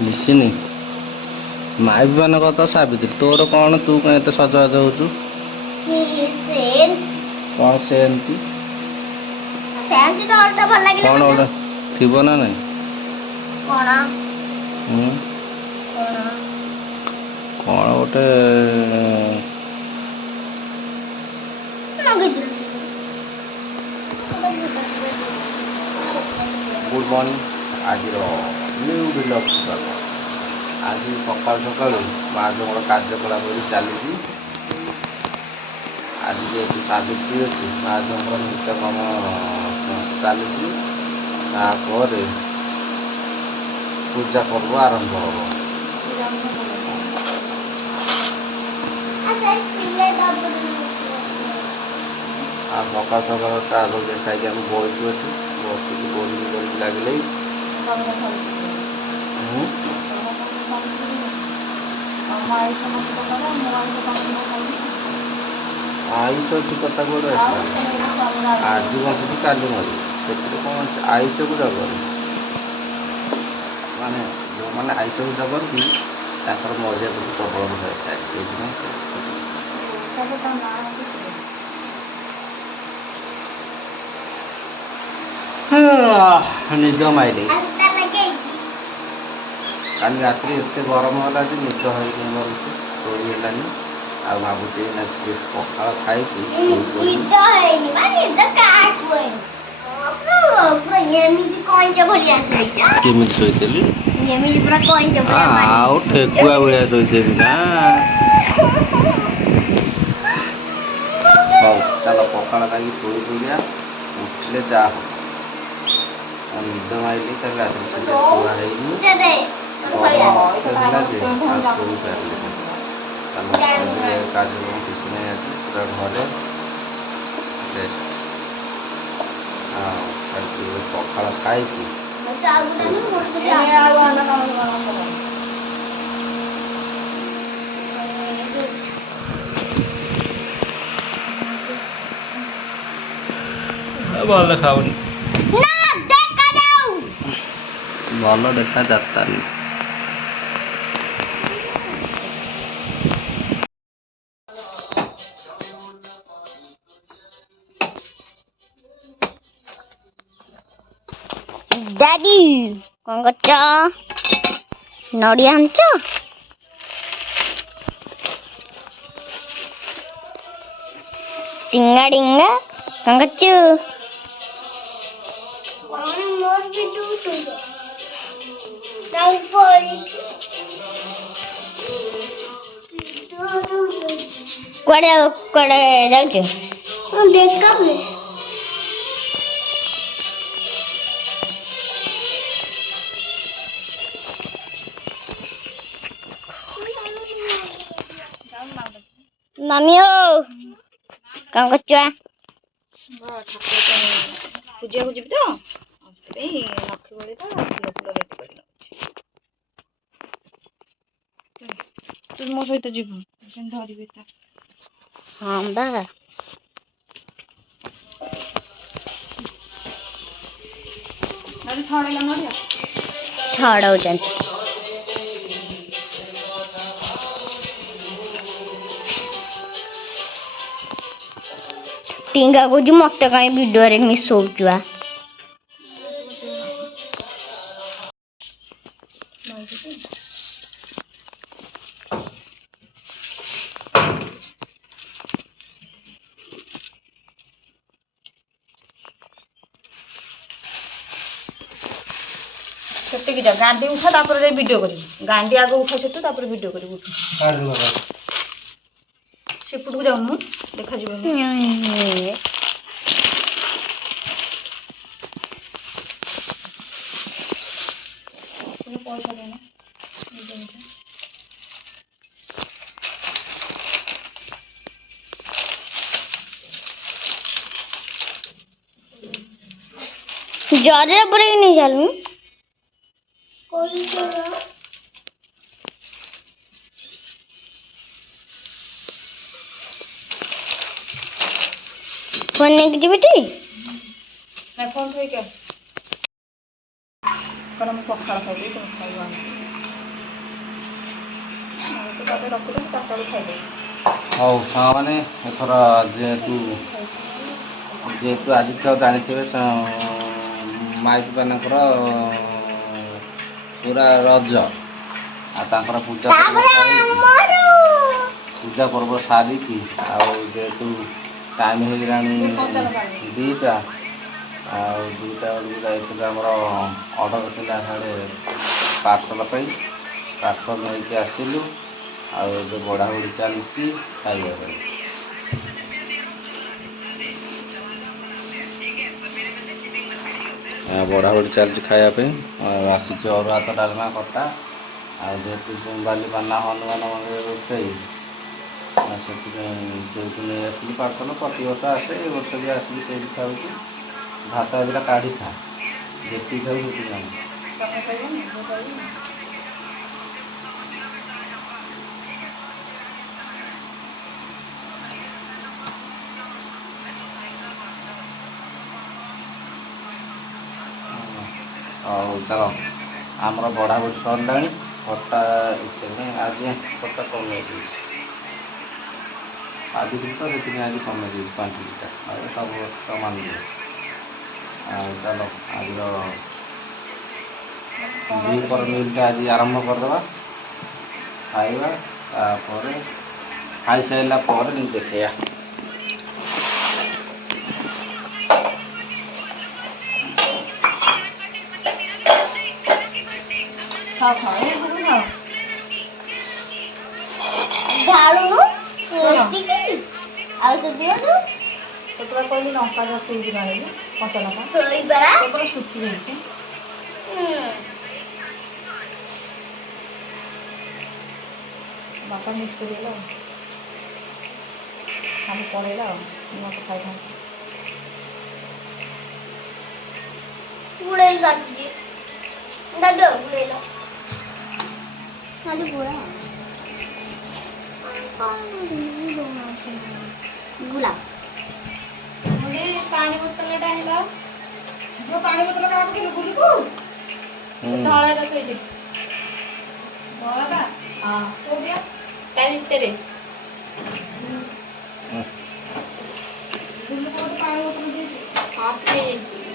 ମିଶିନି ମାଇପି ମାନଙ୍କ ତ ସାବିତ୍ରୀ ତୋର କଣ ତୁ କାଇଁ ଏତେ ସଜବାଜ ହଉଛୁ? କଣ ସେମିତି କଣ ଗୋଟେ ଥିବ ନା ନାଇଁ? କଣ ଗୋଟେ ଗୁଡ୍ ମର୍ଣ୍ଣିଂ। ଆଜିର ନ୍ୟୁ ଭିଲଗ ସ୍ୱାଗତ। ଆଜି ସକାଳୁ ସକାଳୁ ମହାଦେବଙ୍କର କାର୍ଯ୍ୟକଳାପ ବି ଚାଲିଛି। ଆଜି ଯେହେତୁ ସାବିତ୍ରୀ ଅଛି ମହାଦେବଙ୍କର ନିତ୍ୟକର୍ମ ଚାଲିଛି। ତାପରେ ପୂଜା ପର୍ବ ଆରମ୍ଭ ହବ। ଆଉ ସକାଳ ସକାଳ ଚା ଜଳଖିଆ ଖାଇକି ଆମେ ବଇଛୁ ଏଠି ବସିକି ବୋରିଂ ଲାଗିଲେ ଆଇଷ ଅଛି କଥା କୁଆଡ଼େ ଆସିଲା? ଆଜି ବସିଛି କାଲି ମରିବ ସେଥିରେ କ'ଣ ଅଛି? ଆଇଷକୁ ଜଗନି ମାନେ ଯେଉଁମାନେ ଆଇଷକୁ ଜଗନ୍ତି ତାଙ୍କର ମରିବା ପ୍ରତି ପ୍ରବଳ ଭୟ ଥାଏ। ସେଇଥିପାଇଁ ନିଦ ମାଇଲେ କାଲି ରାତିରେ ଏତେ ଗରମ ହେଲା ଯେ ନିଦ ହେଇନି ଭଲସେ ଶୋଇ ହେଲାନି। ଆଉ ଭାବୁଛି ନା ଟିକେ ପଖାଳ ଖାଇକି କେମିତି ଶୋଇଥିଲି? ଆଉ ଠେକୁଆ ଭଳିଆ ଶୋଇଥିଲି ନା। ହଉ ଚାଲ ପଖାଳ ଖାଇକି ଶୋଇ ପଡ଼ିବା। ଉଠିଲେ ଯାହା ହବ। ଆଉ ନିଦ ମାଇଲି କାଲି ରାତିରେ ଟିକେ ଶୁଆ ହେଇନି। ଗରମ ହେଲା ଯେ ଆଉ ଶୋଇପାରିଲିନି। କାର୍ଯ୍ୟକ୍ରମ କିଛି ନାହିଁ ଆଜି ପୁରା ଘରେ ରେଷ୍ଟ। ଆଉ ପଖାଳ ଖାଇକି ଭଲ ଦେଖାଉନି ଭଲ ଦେଖା ଯାତାନି। ଡାଡି କଣ କରୁଛ? ନଡିଆ ଆଣିଛ? ଟିଙ୍ଗା ଟିଙ୍ଗା କଣ କରୁଛୁ? କୁଆଡେ କୁଆଡେ ଯାଉଛୁ? ମାମି ଓ କଣ କରୁଛୁ? ପୂଜାକୁ ଯିବି ତ ସେଥିପାଇଁ ନଖି ବଳି ତ ଫୁଲ ଫୁଲ ରେଡି କରି ତୁ ମୋ ସହିତ ଯିବୁ ଧରିବି ତା। ହଁ ବା ଛଡଉଛନ୍ତି। ଟିଙ୍ଗା କହୁଛି ମତେ କାହିଁ ଭିଡିଓରେ ମିଶଉଛୁ? ସେତିକି ଯା ଗାଣ୍ଡି ଉଠା ତାପରେ ଭିଡିଓ କରିବୁ। ଗାଣ୍ଡି ଆଗ ଉଠା ସେଠୁ ତାପରେ ଭିଡିଓ କରିବୁ। ସେପଟକୁ ଯାଉନୁ ଦେଖାଯିବନି। ପଇସା ଦେନା ଜରିରେ ପୁରେଇକି ନେଇ ଚାଲୁନୁ। ଫୋନ୍ ନେଇକି ଯିବିଟି? ଫୋନ୍ ଥୋଇକି ଆ। ମୁଁ ପଖାଳ ଖାଇବି ତମେ ଖାଇବ। ତ ତାପରେ ରଖିଦେବୁ, 4ଟା ବେଳକୁ ଖାଇଦେବୁ। ହଉ ସାଙ୍ଗମାନେ, ଏଥର ଯେହେତୁ ଆଜି ତ ଜାଣିଥିବେ ମାଇପି ମାନଙ୍କର ପୁରା ରଜ, ଆଉ ତାଙ୍କର ପୂଜା ପର୍ବ ସାରିକି, ଆଉ ଯେହେତୁ ଟାଇମ୍ ହେଇଗଲାଣି 2ଟା, ଆଉ 2ଟା ବେଳକୁ ଯାଇଥିଲୁ ଆମର ଅର୍ଡ଼ର ଥିଲା ସାଡ଼େ ପାର୍ସଲ ପାଇଁ, ପାର୍ସଲ ନେଇକି ଆସିଲୁ। ଆଉ ଏବେ ବଢ଼ାବଢ଼ି ଚାଲିଛି ଖାଇବା ପାଇଁ। ବଢ଼ାବଢ଼ି ଚାଲିଛି ଖାଇବା ପାଇଁ। ଆସିଛି ଅରୁଆ ଭାତ, ଡାଲମା, ଖଟା। ଆଉ ଯେହେତୁ ବାଲି ପାନା ହନୁମାନ ମନ୍ଦିର ରୋଷେଇ, ସେଥିପାଇଁ ସେଇଠୁ ନେଇ ଆସିଲି ପାର୍ସଲ। ପ୍ରତିବର୍ଷ ଆସେ, ଏ ବର୍ଷ ବି ଆସିକି ସେଇଠି ଖାଉଛି। ଭାତ ଏଗୁଡ଼ା କାଢ଼ିଥା, ଯେତିକି ଖାଉ ସେତିକି ଆଣି। ଆଉ ଚାଲ, ଆମର ବଢ଼ାବଢ଼ି ସରିଲାଣି। ଖଟା ଆଜି ଖଟା କମେଇ ଦେଇଛି, ଭାବିଥିଲି ତ ସେଥିପାଇଁ ଆଜି କମେଇ ଦେଇଛି କ୍ୱାଣ୍ଟିଟିଟା, ଆଉ ସବୁ ସମାନ ଦିଏ। ଆଉ ଚାଲ ଆଜିର ଦ୍ୱିପହର ମିଲ୍ଟା ଆଜି ଆରମ୍ଭ କରିଦେବା, ଖାଇବା। ତାପରେ ଖାଇସାରିଲା ପରେ ଦେଖେଇବା। ଝାଡୁନୁ ଏତିକି ଆଉ ତ ଦିଅନ୍ତୁ। ତୋତେ କହିଲି ଲଙ୍କା ରଖିକି ଆଣିବୁ, କଞ୍ଚା ଲଙ୍କା। ଶୋଇପରା। ତୋର ଶୁଖି ଯାଇଛି। ବାପା ମିସ୍ କରିଗଲା ଆଉ, ଖାଲି ପଳେଇଲା ଆଉ, ମତେ ଖାଇଥାନ୍ତି। ଗୁଳେଇ କାଟୁଛି ଦାଦୁ, ଗୁଳେଇଲ ଖାଲି ଗୁଳା ଗୁଲା। ପାଣି ବୋତଲଟା ଆଣିଲ। ଯୋଉ ପାଣି ବୋତଲ କାହାକୁ ଦେଲୁ? ବୁଲିକୁ ଧଳାଟା ଥୋଇଦେ। ଧଳାଟା ହଁ, କୋଉଠି ତା ଭିତରେ। ବୁଲିକୁ ଗୋଟେ ପାଣି ବୋତଲ ଦେଇଛି। ହଁ, ହେଇଯାଇଛି।